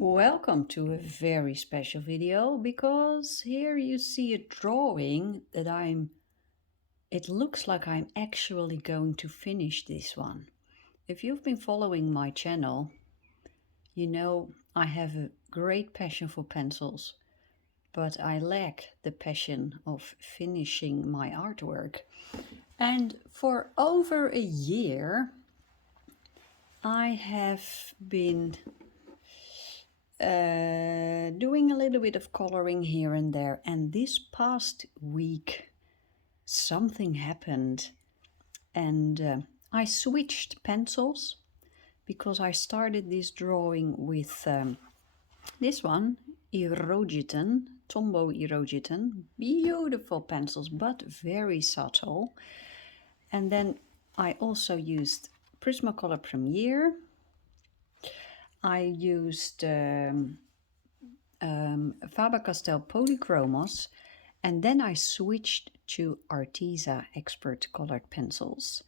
Welcome to a very special video because here you see a drawing that it looks like I'm actually going to finish this one. If you've been following my channel, you know I have a great passion for pencils, but I lack the passion of finishing my artwork. And for over a year, I have been doing a little bit of coloring here and there, and this past week something happened and I switched pencils because I started this drawing with this one, Irojiten, Tombow Irojiten, beautiful pencils but very subtle. And then I also used Prismacolor Premier. I used Faber Castell Polychromos, and then I switched to Arteza expert colored pencils,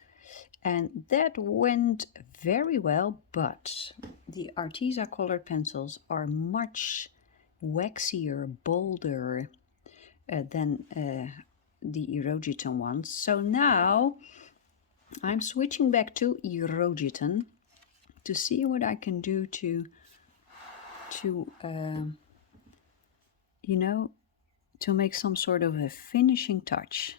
and that went very well. But the Arteza colored pencils are much waxier, bolder than the Irojiten ones. So now I'm switching back to Irojiten to see what I can do to to make some sort of a finishing touch.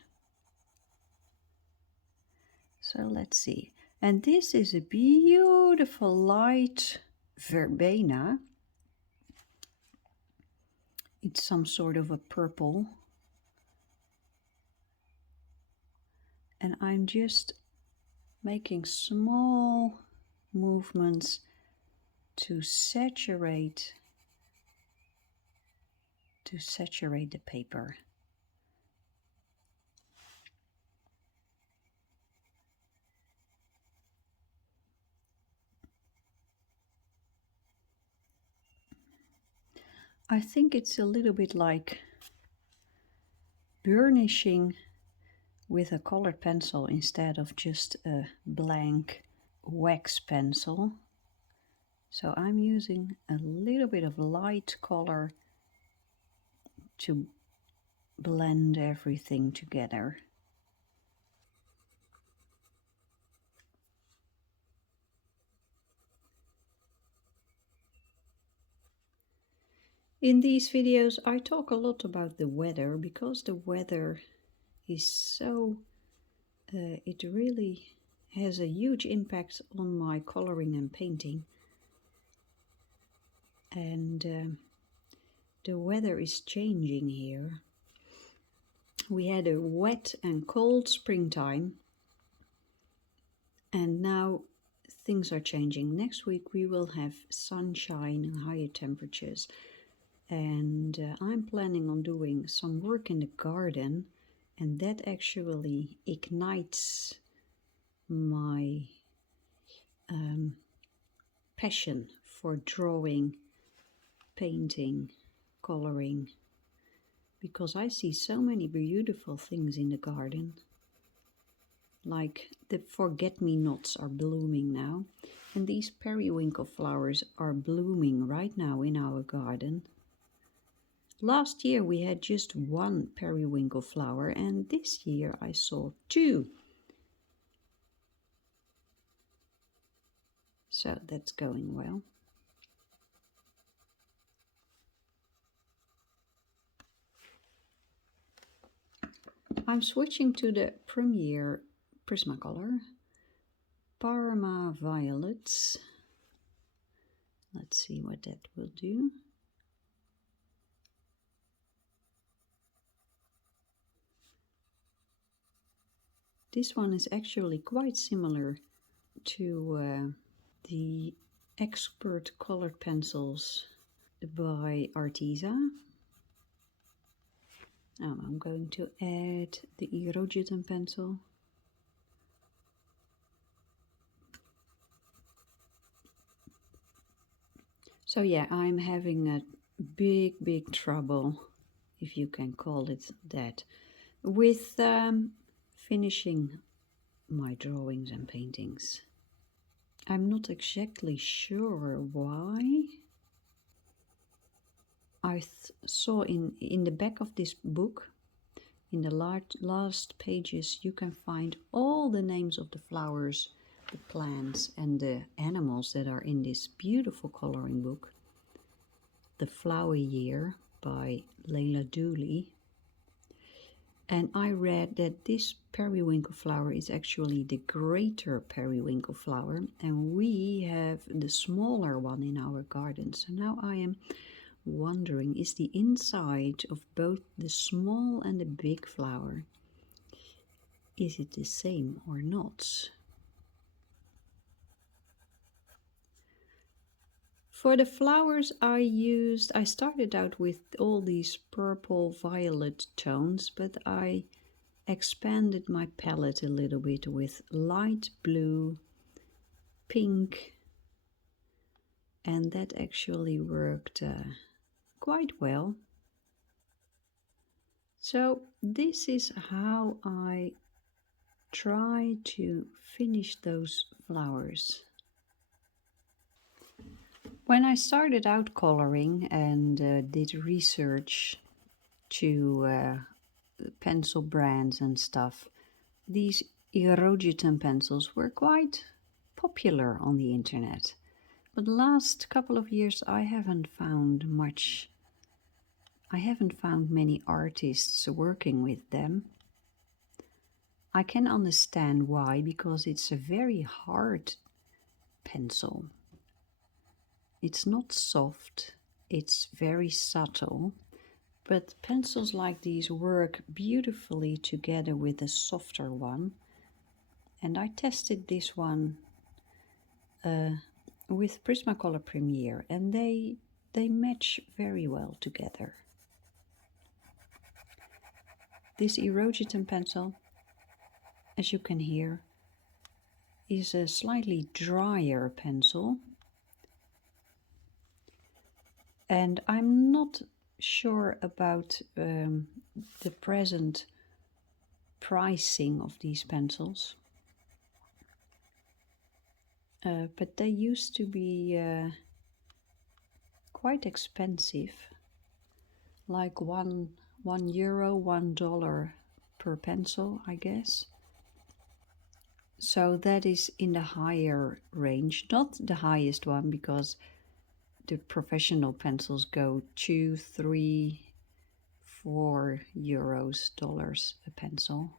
So let's see. And this is a beautiful light verbena. It's some sort of a purple. And I'm just making small movements to saturate the paper. I think it's a little bit like burnishing with a colored pencil instead of just a blank wax pencil. So I'm using a little bit of light color to blend everything together. In these videos I talk a lot about the weather because the weather is so, it really has a huge impact on my coloring and painting. And the weather is changing here. We had a wet and cold springtime, and now things are changing. Next week we will have sunshine and higher temperatures, and I'm planning on doing some work in the garden, and that actually ignites my passion for drawing, painting, coloring, because I see so many beautiful things in the garden. Like the forget-me-nots are blooming now, and these periwinkle flowers are blooming right now in our garden. Last year we had just one periwinkle flower, and this year I saw two. So that's going well. I'm switching to the Premier Prismacolor Parma Violets. Let's see what that will do. This one is actually quite similar to the expert colored pencils by Arteza. Now I'm going to add the Irojiten pencil. So yeah, I'm having a big trouble, if you can call it that, with finishing my drawings and paintings. I'm not exactly sure why, I saw in the back of this book, in the last pages, you can find all the names of the flowers, the plants and the animals that are in this beautiful coloring book, The Flower Year by Leila Duly. And I read that this periwinkle flower is actually the greater periwinkle flower, and we have the smaller one in our garden. So now I am wondering, is the inside of both the small and the big flower, is it the same or not? For the flowers I started out with all these purple violet tones, but I expanded my palette a little bit with light blue, pink, and that actually worked quite well. So this is how I try to finish those flowers. When I started out coloring and did research to pencil brands and stuff, these Irojiten pencils were quite popular on the internet. But the last couple of years I haven't found many artists working with them. I can understand why, because it's a very hard pencil. It's not soft, it's very subtle, but pencils like these work beautifully together with a softer one. And I tested this one with Prismacolor Premiere, and they match very well together. This Irojiten pencil, as you can hear, is a slightly drier pencil. And I'm not sure about the present pricing of these pencils. But they used to be quite expensive, like €1, $1 per pencil, I guess. So that is in the higher range, not the highest one, because the professional pencils go €2, €3, $4 a pencil.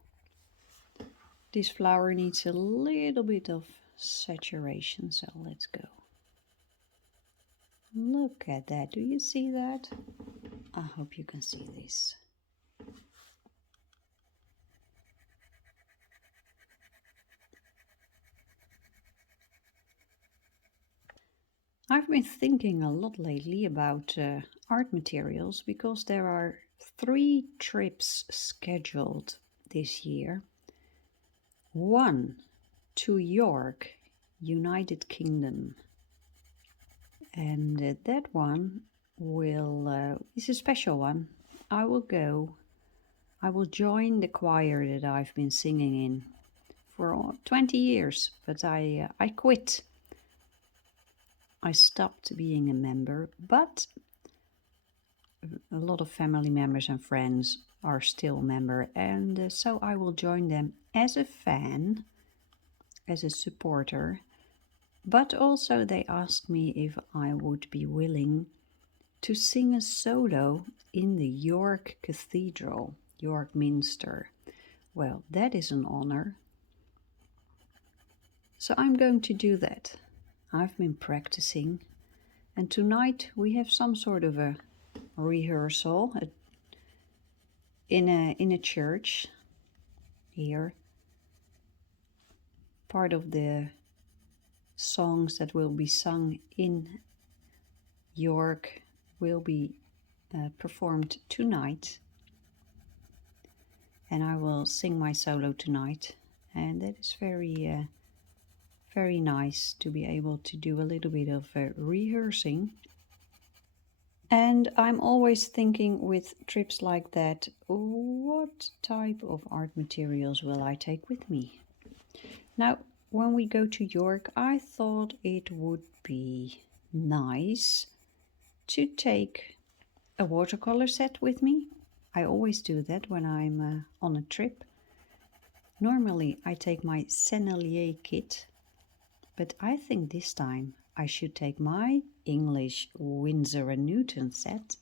This flower needs a little bit of saturation, so let's go. Look at that, do you see that? I hope you can see this. I've been thinking a lot lately about art materials, because there are 3 trips scheduled this year. One to York, United Kingdom. And that one is a special one. I will go. I will join the choir that I've been singing in for 20 years, but I quit. I stopped being a member, but a lot of family members and friends are still a member, and so I will join them as a fan, as a supporter. But also they asked me if I would be willing to sing a solo in the York Cathedral, York Minster. Well, that is an honor. So I'm going to do that. I've been practicing, and tonight we have some sort of a rehearsal in a church here. Part of the songs that will be sung in York will be performed tonight, and I will sing my solo tonight, and that is very nice to be able to do a little bit of rehearsing. And I'm always thinking with trips like that, what type of art materials will I take with me? Now, when we go to York, I thought it would be nice to take a watercolor set with me. I always do that when I'm on a trip. Normally I take my Sennelier kit, but I think this time I should take my English Winsor & Newton set.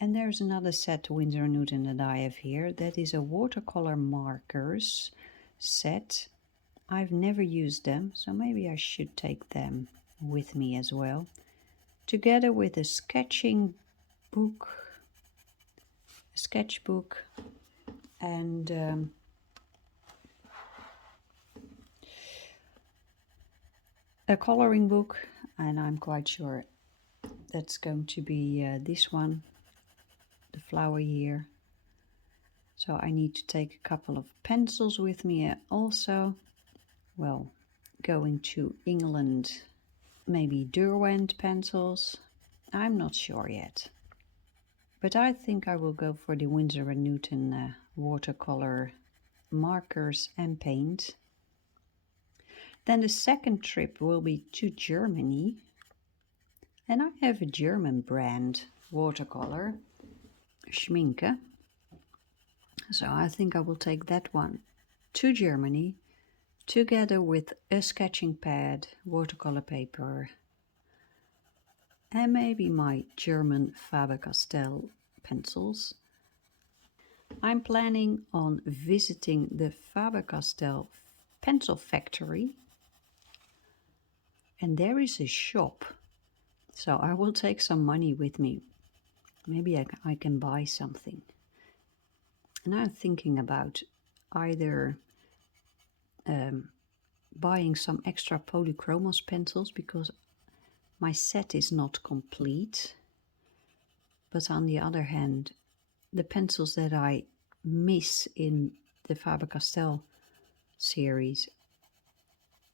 And there's another set Winsor & Newton that I have here. That is a watercolor markers set. I've never used them, so maybe I should take them with me as well. Together with a sketchbook, and a coloring book, and I'm quite sure that's going to be this one, the flower here. So I need to take a couple of pencils with me also. Well, going to England, maybe Derwent pencils. I'm not sure yet. But I think I will go for the Winsor & Newton watercolor markers and paint. Then the second trip will be to Germany. And I have a German brand watercolor, Schminke. So I think I will take that one to Germany, together with a sketching pad, watercolor paper, and maybe my German Faber Castell pencils. I'm planning on visiting the Faber Castell pencil factory, and there is a shop, so I will take some money with me. Maybe I can buy something. And I'm thinking about either buying some extra Polychromos pencils, because my set is not complete. But on the other hand, the pencils that I miss in the Faber Castell series,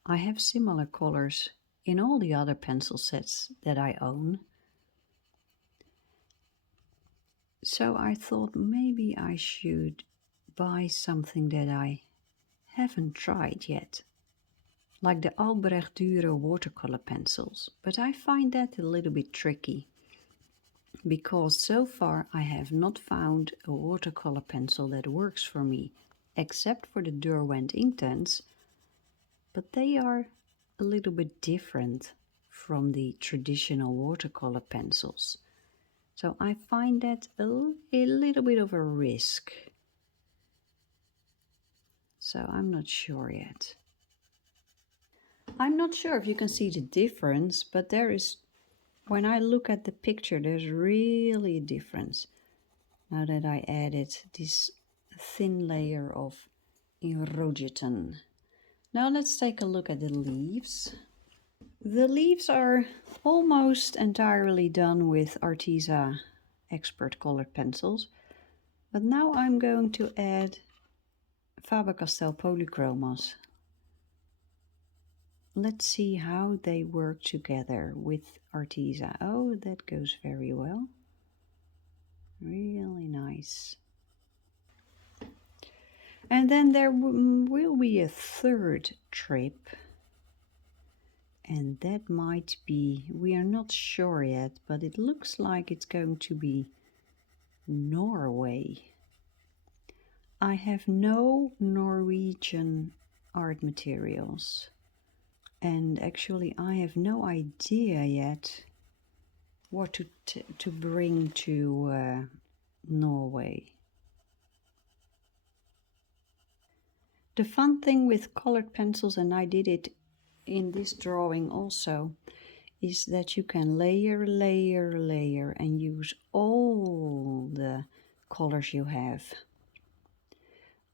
I have similar colors in all the other pencil sets that I own. So I thought maybe I should buy something that I haven't tried yet, like the Albrecht Dürer watercolor pencils. But I find that a little bit tricky, because so far I have not found a watercolor pencil that works for me, except for the Derwent Inktense, but they are a little bit different from the traditional watercolor pencils. So I find that a little bit of a risk. So I'm not sure yet. I'm not sure if you can see the difference, but there is, when I look at the picture, there's really a difference. Now that I added this thin layer of Irojiten. Now let's take a look at the leaves. The leaves are almost entirely done with Arteza expert colored pencils, but now I'm going to add Faber Castell Polychromos. Let's see how they work together with Arteza. Oh, that goes very well. Really nice. And then there will be a third trip. And that might be, we are not sure yet, but it looks like it's going to be Norway. I have no Norwegian art materials. And actually I have no idea yet what to bring to Norway. The fun thing with colored pencils, and I did it in this drawing also, is that you can layer and use all the colors you have.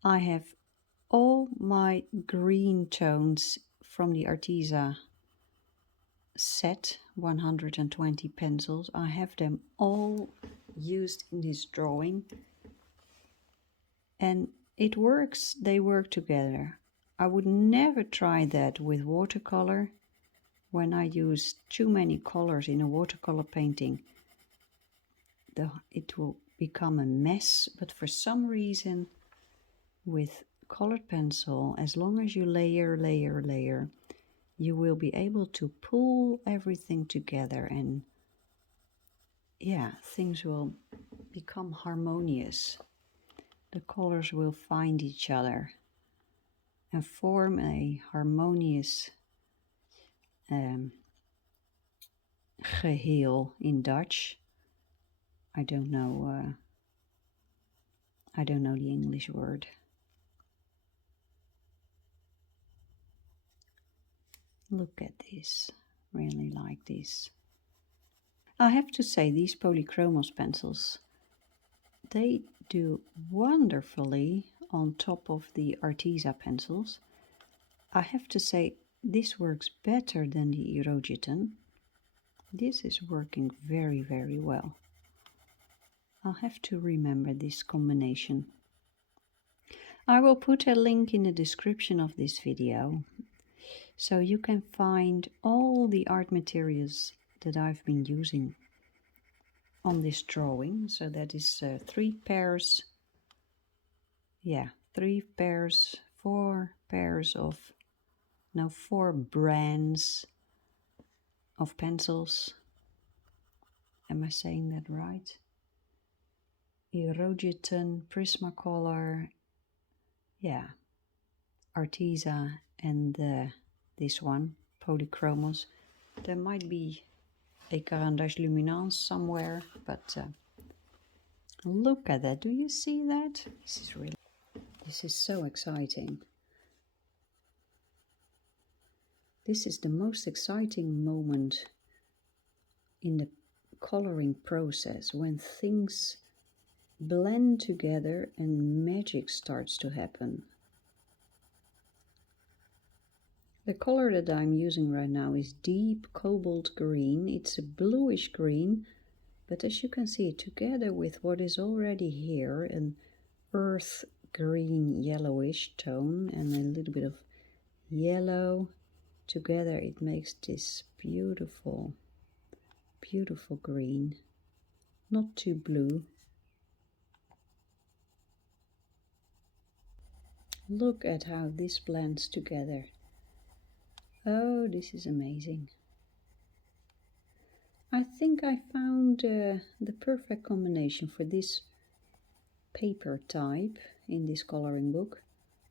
I have all my green tones from the Arteza set, 120 pencils. I have them all used in this drawing, and it works. They work together. I would never try that with watercolor. When I use too many colors in a watercolor painting, it will become a mess. But for some reason, with colored pencil, as long as you layer, you will be able to pull everything together, and yeah, things will become harmonious. The colors will find each other and form a harmonious geheel in Dutch. I don't know the English word. Look at this, really like this. I have to say, these Polychromos pencils, they do wonderfully on top of the Arteza pencils. I have to say, this works better than the Irojiten. This is working very, very well. I'll have to remember this combination. I will put a link in the description of this video, so you can find all the art materials that I've been using on this drawing. So that is 4 brands of pencils. Am I saying that right? Irojiten, Prismacolor, yeah, Arteza, and this one, Polychromos. There might be a Carandash Luminance somewhere, but look at that. Do you see that? This is so exciting. This is the most exciting moment in the coloring process, when things blend together and magic starts to happen. The color that I'm using right now is deep cobalt green. It's a bluish green, but as you can see, together with what is already here, an earth green yellowish tone and a little bit of yellow, together it makes this beautiful, beautiful green. Not too blue. Look at how this blends together. Oh, this is amazing. I think I found the perfect combination for this paper type in this coloring book.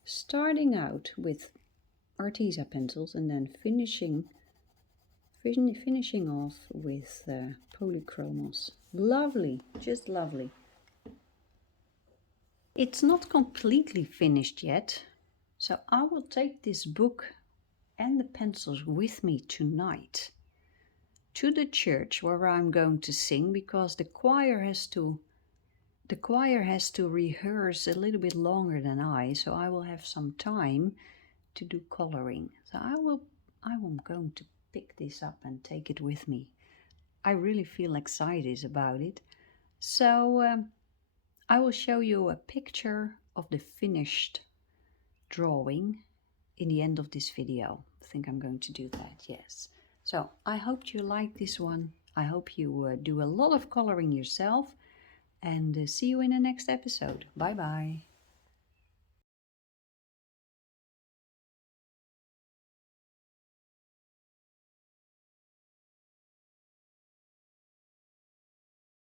Starting out with Arteza pencils and then finishing off with Polychromos. Lovely, just lovely. It's not completely finished yet, so I will take this book and the pencils with me tonight to the church where I'm going to sing, because the choir has to rehearse a little bit longer than I, so I will have some time to do coloring. So I'm going to pick this up and take it with me. I really feel excited about it. So I will show you a picture of the finished drawing in the end of this video. I think I'm going to do that, yes. So I hope you like this one. I hope you do a lot of coloring yourself, and see you in the next episode. Bye bye.